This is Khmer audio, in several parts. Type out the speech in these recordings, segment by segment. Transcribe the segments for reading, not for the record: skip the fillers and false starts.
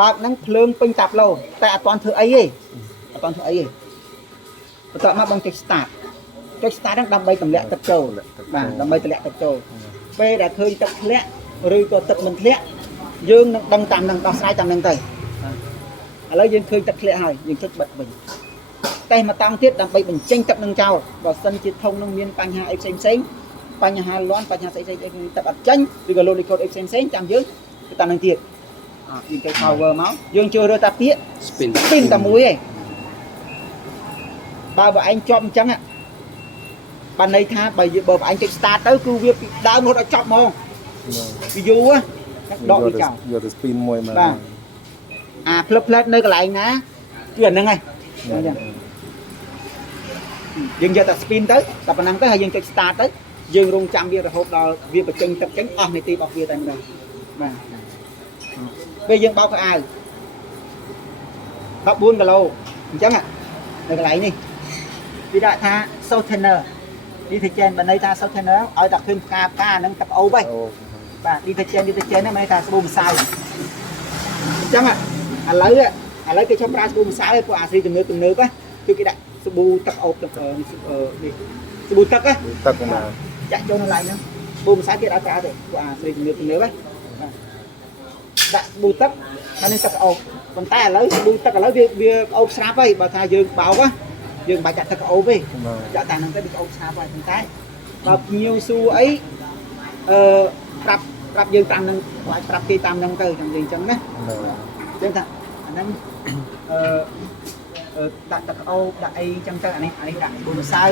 បើកហ្នឹងភ្លើងពេញតាប់ឡូតែអត់ទាន់ធ្វើអីទេអត់ទាន់ធ្វើអីទេបន្ទាប់មកបងចុច start ហ្នឹងដើម្បីទម្លាក់ទឹកចូលបាទដើម្បីទម្លាក់ទឹកចូលពេលដែលឃើញទឹកធ្លាក់ឬក៏ទឹកមិនធ្លាក់យើងនឹងដឹងតាមនឹងដោះស្រាយតាមនឹងទៅឥឡូវយើងឃើញទឹកធ្លាក់ហើយយើងចុចបិទវិញតែមកតង់ទៀតដើម្បីបញ្ចេញទឹកនឹងចោលបើសិនជាធុងនឹងមានបញ្ហាអីផ្សេងបញ្ហាលាន់បញ្ហាស្អីទឹកអត់ចេញឬក៏ load record អីផ្សេងចាំយើងទៅតាមនឹងទៀតយើងទៅ power មកយើងជួយរើសតាពាក្យ spin តែមួយឯងបើឯងជាប់អញ្ចឹងបានន័យថាបើឯងចុច start ទៅគឺវាពីដើមរហូតដល់ចប់ហ្មងវាយូរដកវាចោលយកទៅ spin មួយមកបាទអាផ្លឹបផ្លែតនៅកន្លែងណាគឺអាហ្នឹងហើយអញ្ចឹងយើងយកតែ spin ទៅតែប៉ុណ្ណឹងទៅហើយយើងចុច start ទៅយើងរងចាំវារហូតដល់វាបញ្ចេញទឹកចេញអស់នាទីរបស់វាតែម្ដងបាទពេលយើងបោកខោអាវ14គីឡូអញ្ចឹងនៅកន្លែងនេះវាដាក់ថា softener detergent បើន័យថា softener ឲ្យតែឃើញផ្កាហ្នឹងទឹកអូបហីបាទ detergent ហ្នឹងមានន័យថាស្ប៊ូម្សៅអញ្ចឹងឥឡូវគេចង់ប្រើស្ប៊ូម្សៅឲ្យពួកអាស៊ីទំនើបគឺគេដាក់ស្ប៊ូទឹកអូបទឹកនេះស្ប៊ូទឹកទឹកណាចាក់ចូលនៅកន្លែងហ្នឹងស្ប៊ូម្សៅគេដាក់ប្រើទៅពួកអាស៊ីទំនើបហ្នឹងបាទដាក់ស្ប៊ូទឹកហើយនឹងទឹកអូបប៉ុន្តែឥឡូវស្ប៊ូទឹកវាអូបស្រាប់ហើយបើថាយើងបោកយើងបាច់ដាក់ទឹកអូបទេចាក់តាមហ្នឹងទៅវាអូបស្រាប់ហើយប៉ុន្តែបើភ្ញៀវសួរអីប្រាប់យើងតាមហ្នឹងបាច់ប្រាប់គេតាមហ្នឹងទៅចឹងអញ្ចឹងណាចឹងថាអាហ្នឹងដាក់ទឹកអូបដាក់អីចឹងទៅអានេះដាក់ប៊ូម្សៅ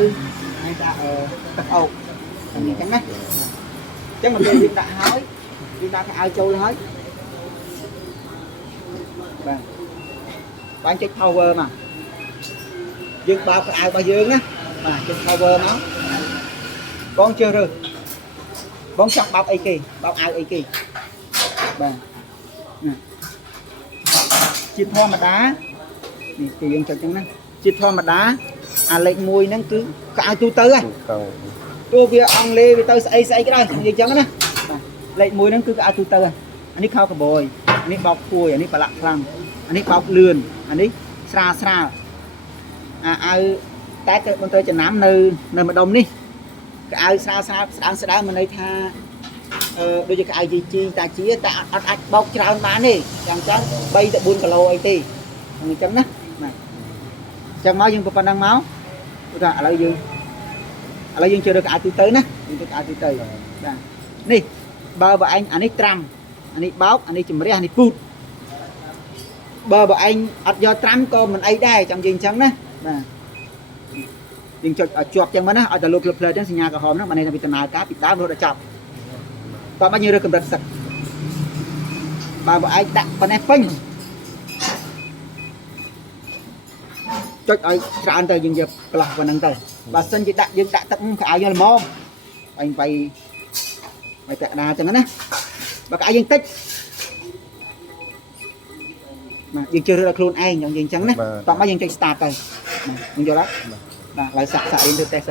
អានេះដាក់ទឹកអូបអញ្ចឹងណាចឹងមកពេលយើងដាក់ហើយយើងដាក់ខោអាវចូលហើយបាទបាញ់ចុច power មកយើងបើកខោអាវរបស់យើងណាបាទចុច power មកបងជឿរើសបងចង់បោកអីគេបោកអាវអីគេបាទជាធម្មតានេះគឺយើងចុចចឹងណាជាធម្មតាអាលេខ1ហ្នឹងគឺកៅទូទៅហ្នឹងទោះវាអង់គ្លេសវាទៅស្អីក៏ដោយនិយាយចឹងណាបាទលេខ1ហ្នឹងគឺកៅទូទៅហ្នឹងអានេះខោកបយអានេះបោកពួយអានេះប្រឡាក់ខ្លាំងអានេះបោកលឿនអានេះស្រាលអាវតែមិនត្រូវចំណាំនៅម្ដុំនេះកៅស្រាលស្ដើងមិនន័យថាដូចជាកៅជីតាជាតែអត់អាចបោកច្រើនបានទេយ៉ាងចឹង3ទៅ4គីឡូអីទេអញ្ចឹងណាបាទចឹងមកយើងប៉ុណ្ណឹងមកគឺថាឥឡូវយើងជឿរើកៅទូទៅណាយើងទៅកៅទូទៅបាទនេះបើឯងអានេះត្រាំអានេះបោកអានេះជំរះអានេះពូតបើឯងអត់យកត្រាំក៏មិនអីដែរចាំយើងអញ្ចឹងណាបាទយើងចុចឲ្យជាប់ចឹងមកណាឲ្យតែលោកផ្លើចឹងសញ្ញាក្រហមហ្នឹងបានន័យថាវាដំណើរការពីដើមរហូតដល់ចប់តោះមកយើងរើសកម្រិតសឹកបើឯងដាក់ប៉ុណ្ណេះពេញចុចឲ្យច្រើនទៅយើងយកកន្លោះប៉ុណ្ណឹងទៅបើសិនជាយើងដាក់ទឹកកៅអៅយើងល្មមបាញ់បាយតាក់ដាចឹងណាបើកៅយើងតិចបាទយើងជឿរើសដល់ខ្លួនឯងយើងអញ្ចឹងណាតោះមកយើងចុច start ទៅយើងយល់អត់បាទឡើយសាក់រៀនទៅតេស្ត